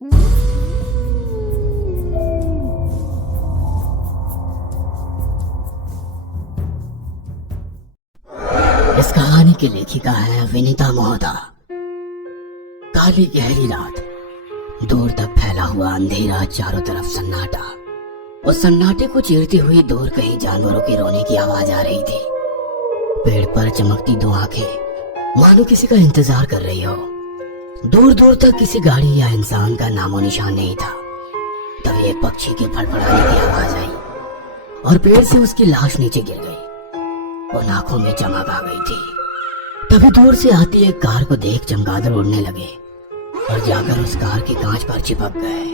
इस कहानी की लेखिका है विनीता मोहता। काली गहरी रात, दूर तक फैला हुआ अंधेरा, चारों तरफ सन्नाटा। उस सन्नाटे को चीरती हुई दूर कहीं जानवरों के रोने की आवाज आ रही थी। पेड़ पर चमकती दो आंखें मानो किसी का इंतजार कर रही हो। दूर दूर तक किसी गाड़ी या इंसान का नामो निशान नहीं था। तभी एक पक्षी के फड़फड़ाने की आवाज आई और पेड़ से उसकी लाश नीचे गिर गई। उन आंखों में चमक आ गई थी। तभी दूर से आती एक कार को देख चमगादड़ उड़ने लगे और जाकर उस कार के कांच पर चिपक गए।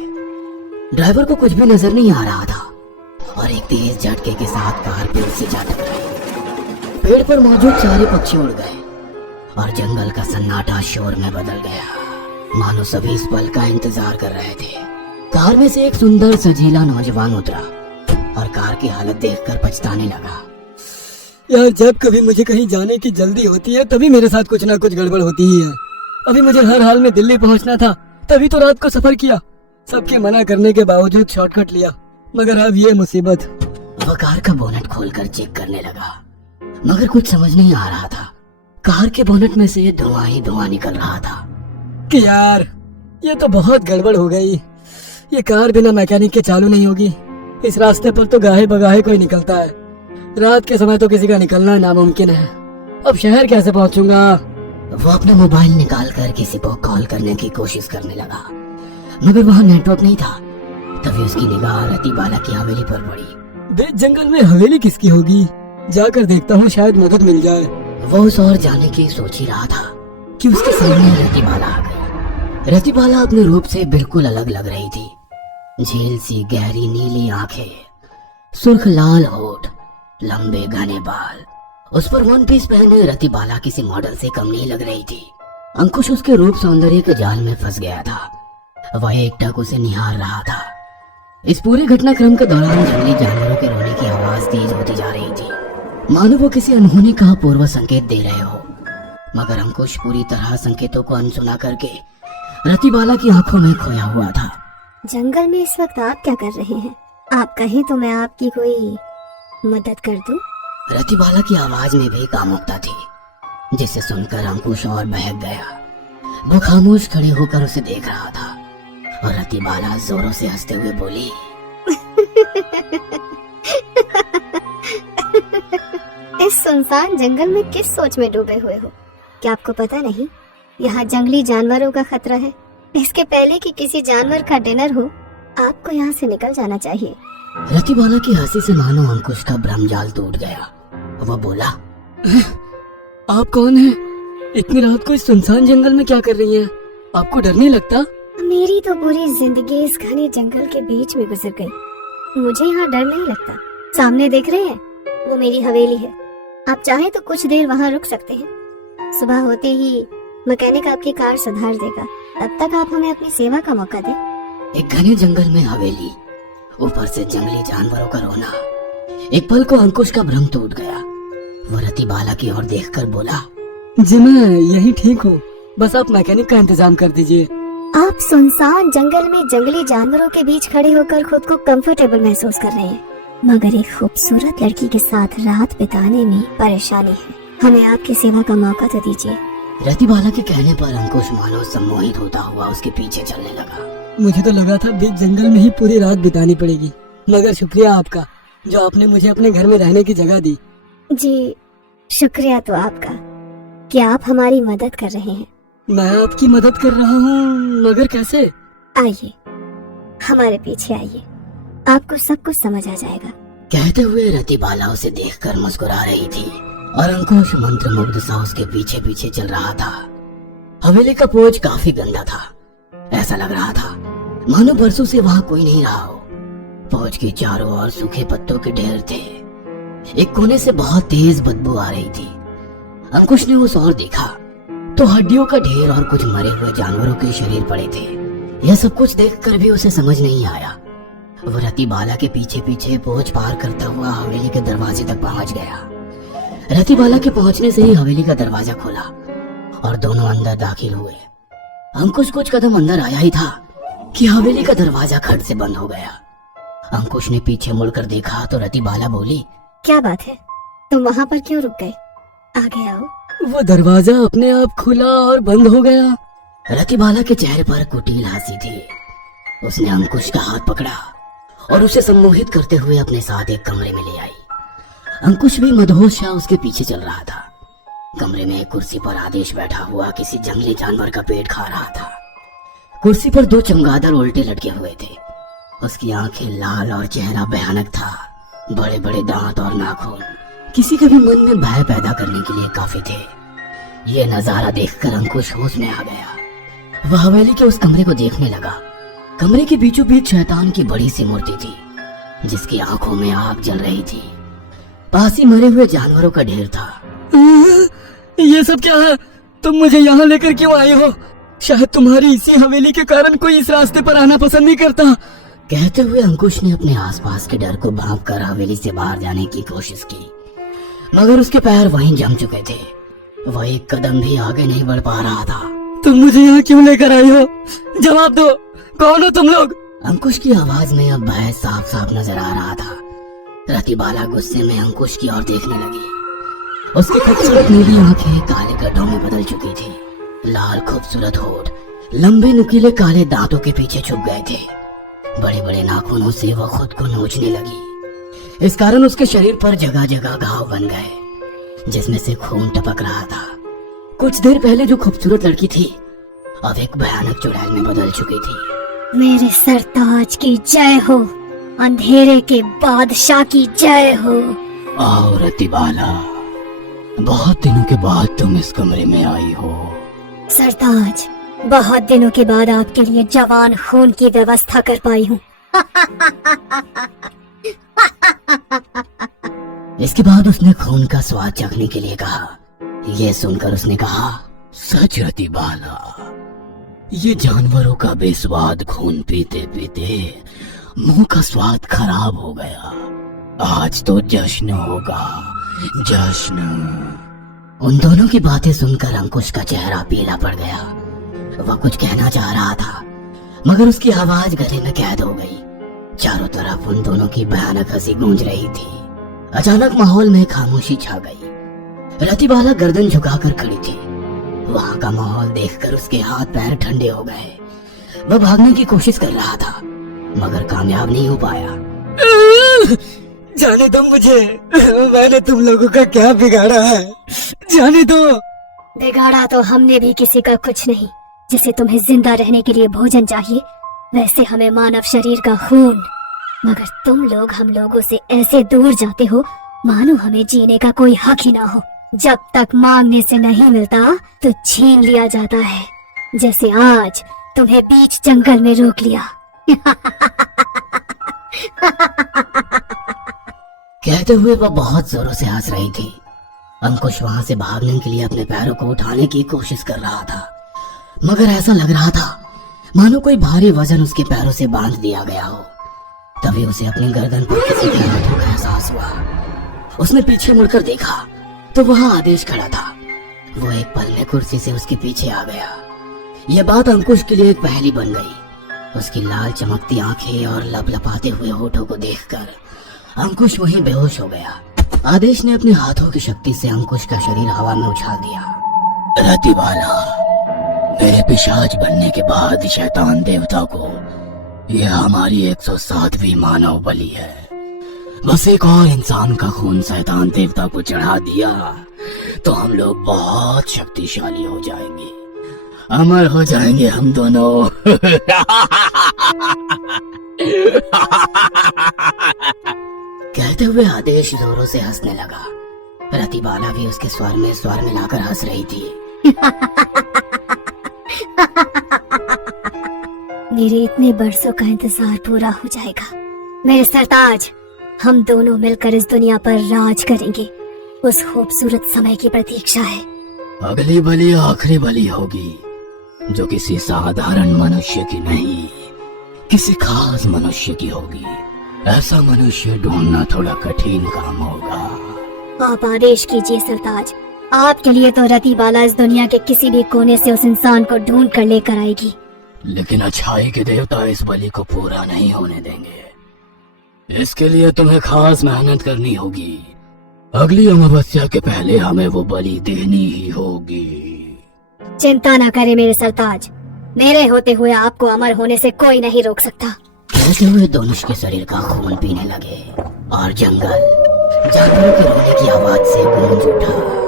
ड्राइवर को कुछ भी नजर नहीं आ रहा था और एक तेज झटके के साथ कार पेड़ से जा टकराई। पेड़ पर मौजूद सारे पक्षी उड़ गए और जंगल का सन्नाटा शोर में बदल गया, मानो सभी इस पल का इंतजार कर रहे थे। कार में से एक सुंदर सजीला नौजवान उतरा और कार की हालत देखकर पछताने लगा। यार, जब कभी मुझे कहीं जाने की जल्दी होती है तभी मेरे साथ कुछ ना कुछ गड़बड़ होती ही है। अभी मुझे हर हाल में दिल्ली पहुंचना था, तभी तो रात को सफर किया। सबके मना करने के बावजूद शॉर्टकट लिया, मगर अब ये मुसीबत। वह कार का बोनट खोलकर चेक करने लगा, मगर कुछ समझ नहीं आ रहा था। कार के बोनट में से धुआं ही धुआं निकल रहा था। कि यार, ये तो बहुत गड़बड़ हो गई। ये कार बिना मैकेनिक के चालू नहीं होगी। इस रास्ते पर तो गाहे बगाहे कोई निकलता है। रात के समय तो किसी का निकलना नामुमकिन है। अब शहर कैसे पहुंचूंगा? वो अपना मोबाइल निकालकर किसी को कॉल करने की कोशिश करने लगा, मगर वहाँ नेटवर्क नहीं था। तभी उसकी निगाह रतिबाला की हवेली पर पड़ी। बीच जंगल में हवेली किसकी होगी? जाकर देखता हूँ, शायद मदद मिल जाए। वो उस ओर जाने की सोच ही रहा था कि उसके सामने रतिबाला आ गई। रतिबाला अपने रूप से बिल्कुल अलग लग रही थी। झील सी गहरी नीली आंखें, सुर्ख लाल होठ, लंबे घने बाल। उस पर वन पीस पहने रतिबाला किसी मॉडल से कम नहीं लग रही थी। अंकुश उसके रूप सौंदर्य के जाल में फंस गया था। वह एकटक उसे निहार रहा था। इस पूरे घटनाक्रम के दौरान जंगली जानवरों के रोने की आवाज तेज होती जा रही थी, मानो वो किसी अनहोनी का पूर्व संकेत दे रहे हो। मगर अंकुश पूरी तरह संकेतों को अनसुना करके रतिबाला की आंखों में खोया हुआ था। जंगल में इस वक्त आप क्या कर रहे हैं? आप कहें तो मैं आपकी कोई मदद कर दूं? रतिबाला की आवाज में भी कामुकता थी, जिसे सुनकर अंकुश और बहक गया। वो खामोश खड़े होकर उसे देख रहा था और रतिबाला जोरों से हंसते हुए बोली, इस सुनसान जंगल में किस सोच में डूबे हुए हो? क्या आपको पता नहीं यहाँ जंगली जानवरों का खतरा है? इसके पहले कि किसी जानवर का डिनर हो, आपको यहाँ से निकल जाना चाहिए। रतिबाला की हंसी से मानो अंकुश का भ्रमजाल टूट गया। वह बोला, आप कौन हैं? इतनी रात को इस सुनसान जंगल में क्या कर रही हैं? आपको डर नहीं लगता? मेरी तो पूरी जिंदगी इस घने जंगल के बीच में गुजर गई। मुझे यहाँ डर नहीं लगता। सामने देख रहे हैं, वो मेरी हवेली है। आप चाहे तो कुछ देर वहाँ रुक सकते हैं। सुबह होते ही मैकेनिक आपकी कार सुधार देगा। तब तक आप हमें अपनी सेवा का मौका दें। एक घने जंगल में हवेली, ऊपर से जंगली जानवरों का रोना। एक पल को अंकुश का भ्रम टूट गया। वो रतिबाला की ओर देखकर बोला, जी मैं यही ठीक हूँ, बस आप मैकेनिक का इंतजाम कर दीजिए। आप सुनसान जंगल में जंगली जानवरों के बीच खड़े होकर खुद को कंफर्टेबल महसूस कर रहे हैं, मगर एक खूबसूरत लड़की के साथ रात बिताने में परेशानी है। हमें आपकी सेवा का मौका तो दीजिए। रतिबाला के कहने पर अंकुश मानो सम्मोहित होता हुआ उसके पीछे चलने लगा। मुझे तो लगा था बीच जंगल में ही पूरी रात बितानी पड़ेगी, मगर शुक्रिया आपका जो आपने मुझे अपने घर में रहने की जगह दी। जी, शुक्रिया तो आपका कि आप हमारी मदद कर रहे हैं। मैं आपकी मदद कर रहा हूँ, मगर कैसे? आइए, हमारे पीछे आइए, आपको सब कुछ समझ आ जाएगा। कहते हुए रतिबाला उसे देखकर मुस्कुरा रही थी और अंकुश मंत्रमुग्ध सा उसके पीछे पीछे चल रहा था। हवेली का पोर्च काफी गंदा था। ऐसा लग रहा था मानो बरसों से वहाँ कोई नहीं रहा हो। पोर्च के चारों ओर सूखे पत्तों के ढेर थे। एक कोने से बहुत तेज बदबू आ रही थी। अंकुश ने उस ओर देखा तो हड्डियों का ढेर और कुछ मरे हुए जानवरों के शरीर पड़े थे। यह सब कुछ देखकर भी उसे समझ नहीं आया। वो रतिबाला के पीछे पीछे पोर्च पार करता हुआ हवेली के दरवाजे तक पहुंच गया। रतिबाला के पहुंचने से ही हवेली का दरवाजा खोला और दोनों अंदर दाखिल हुए। अंकुश कुछ कदम अंदर आया ही था कि हवेली का दरवाजा खट से बंद हो गया। अंकुश ने पीछे मुड़कर देखा तो रतिबाला बोली, क्या बात है, तुम वहाँ पर क्यों रुक गए? आगे आओ। वो दरवाजा अपने आप खुला और बंद हो गया। रतिबाला के चेहरे पर कुटिल हंसी थी। उसने अंकुश का हाथ पकड़ा और उसे सम्मोहित करते हुए अपने साथ एक कमरे में ले आई। अंकुश भी मदहोश सा उसके पीछे चल रहा था। कमरे में एक कुर्सी पर आदेश बैठा हुआ किसी जंगली जानवर का पेट खा रहा था। कुर्सी पर 2 चमगादड़ उल्टे लटके हुए थे। उसकी आंखें लाल और चेहरा भयानक था। बड़े बड़े दांत और नाखून किसी के भी मन में भय पैदा करने के लिए काफी थे। ये नजारा देखकर अंकुश होश में आ गया। वह हवेली के उस कमरे को देखने लगा। कमरे के बीचों बीच शैतान की बड़ी सी मूर्ति थी, जिसकी आंखों में आग जल रही थी। पास ही मरे हुए जानवरों का ढेर था। ये सब क्या है? तुम मुझे यहाँ लेकर क्यों आए हो? शायद तुम्हारी इसी हवेली के कारण कोई इस रास्ते पर आना पसंद नहीं करता। कहते हुए अंकुश ने अपने आसपास के डर को भांपकर हवेली से बाहर जाने की कोशिश की, मगर उसके पैर वहीं जम चुके थे। वह एक कदम भी आगे नहीं बढ़ पा रहा था। तुम मुझे यहाँ क्यों लेकर आए हो? जवाब दो, कौन हो तुम लोग? अंकुश की आवाज में अब भय साफ साफ नजर आ रहा था। रतिबाला गुस्से में अंकुश की ओर देखने लगी। उसकी खूबसूरत नीली आंखें काले गड्ढों में बदल चुकी थी। लाल खूबसूरत होठ लंबे नुकीले काले दांतों के पीछे छुप गए थे। बड़े बड़े नाखूनों से वह खुद को नोचने लगी। इस कारण उसके शरीर पर जगह जगह घाव बन गए, जिसमें से खून टपक रहा था। कुछ देर पहले जो खूबसूरत लड़की थी, अब एक भयानक चुड़ैल में बदल चुकी थी। मेरे सरताज की जय हो, अंधेरे के बादशाह की जय हो। आओ रतिबाला, बहुत दिनों के बाद तुम इस कमरे में आई हो। सरताज, बहुत दिनों के बाद आपके लिए जवान खून की व्यवस्था कर पाई हूँ। इसके बाद उसने खून का स्वाद चखने के लिए कहा। यह सुनकर उसने कहा, सच रतिबाला, ये जानवरों का बेस्वाद खून पीते पीते मुंह का स्वाद खराब हो गया। आज तो जश्न होगा, जश्न। उन दोनों की बातें सुनकर अंकुश का चेहरा पीला पड़ गया। वह कुछ कहना चाह रहा था, मगर उसकी आवाज गले में कैद हो गई। चारों तरफ उन दोनों की भयानक हंसी गूंज रही थी। अचानक माहौल में खामोशी छा गई। रतिबाला गर्दन झुकाकर खड़ी थी। वहां का माहौल देखकर उसके हाथ पैर ठंडे हो गए। वह भागने की कोशिश कर रहा था, मगर कामयाब नहीं हो पाया। जाने दो मुझे, मैंने तुम लोगों का क्या बिगाड़ा है? जाने दो। बिगाड़ा तो हमने भी किसी का कुछ नहीं। जैसे तुम्हें जिंदा रहने के लिए भोजन चाहिए, वैसे हमें मानव शरीर का खून। मगर तुम लोग हम लोगों से ऐसे दूर जाते हो मानो हमें जीने का कोई हक ही ना हो। जब तक मांगने से नहीं मिलता तो छीन लिया जाता है, जैसे आज तुम्हें बीच जंगल में रोक लिया। कहते हुए वह बहुत जोरों से हंस रही थी। अंकुश वहां से भागने के लिए अपने पैरों को उठाने की कोशिश कर रहा था, मगर ऐसा लग रहा था मानो कोई भारी वजन उसके पैरों से बांध दिया गया हो। तभी उसे अपनी गर्दन पर किसी के हाथों का एहसास हुआ। उसने पीछे मुड़कर देखा तो वहां आदेश खड़ा था। वो एक पल में कुर्सी से उसके पीछे आ गया। यह बात अंकुश के लिए एक पहेली बन गई। उसकी लाल चमकती आंखें और लपलपाते हुए होठों को देखकर अंकुश वहीं बेहोश हो गया। आदेश ने अपने हाथों की शक्ति से अंकुश का शरीर हवा में उछाल दिया। रतिबाला, मेरे पिशाच बनने के बाद शैतान देवता को यह हमारी 107वीं मानव बलि है। बस एक और इंसान का खून शैतान देवता को चढ़ा दिया तो हम लोग बहुत शक्तिशाली हो जाएंगे, अमर हो जाएंगे हम दोनों। कहते हुए आदेश जोरों से हंसने लगा। रतिबाला भी उसके स्वर में लाकर हंस रही थी। मेरे इतने बरसों का इंतजार पूरा हो जाएगा। मेरे सरताज, हम दोनों मिलकर इस दुनिया पर राज करेंगे। उस खूबसूरत समय की प्रतीक्षा है। अगली बलि आखिरी बलि होगी, जो किसी साधारण मनुष्य की नहीं, किसी खास मनुष्य की होगी। ऐसा मनुष्य ढूंढना थोड़ा कठिन काम होगा। आप आदेश कीजिए सरताज। आपके लिए तो रतिबाला इस दुनिया के किसी भी कोने से उस इंसान को ढूंढ कर लेकर आएगी। लेकिन अच्छाई के देवता इस बलि को पूरा नहीं होने देंगे। इसके लिए तुम्हें खास मेहनत करनी होगी। अगली अमावस्या के पहले हमें वो बलि देनी ही होगी। चिंता ना करे मेरे सरताज, मेरे होते हुए आपको अमर होने से कोई नहीं रोक सकता। कहते हुए धनुष के शरीर का खून पीने लगे और जंगल जानवरों के रोने की आवाज से गूंज उठा।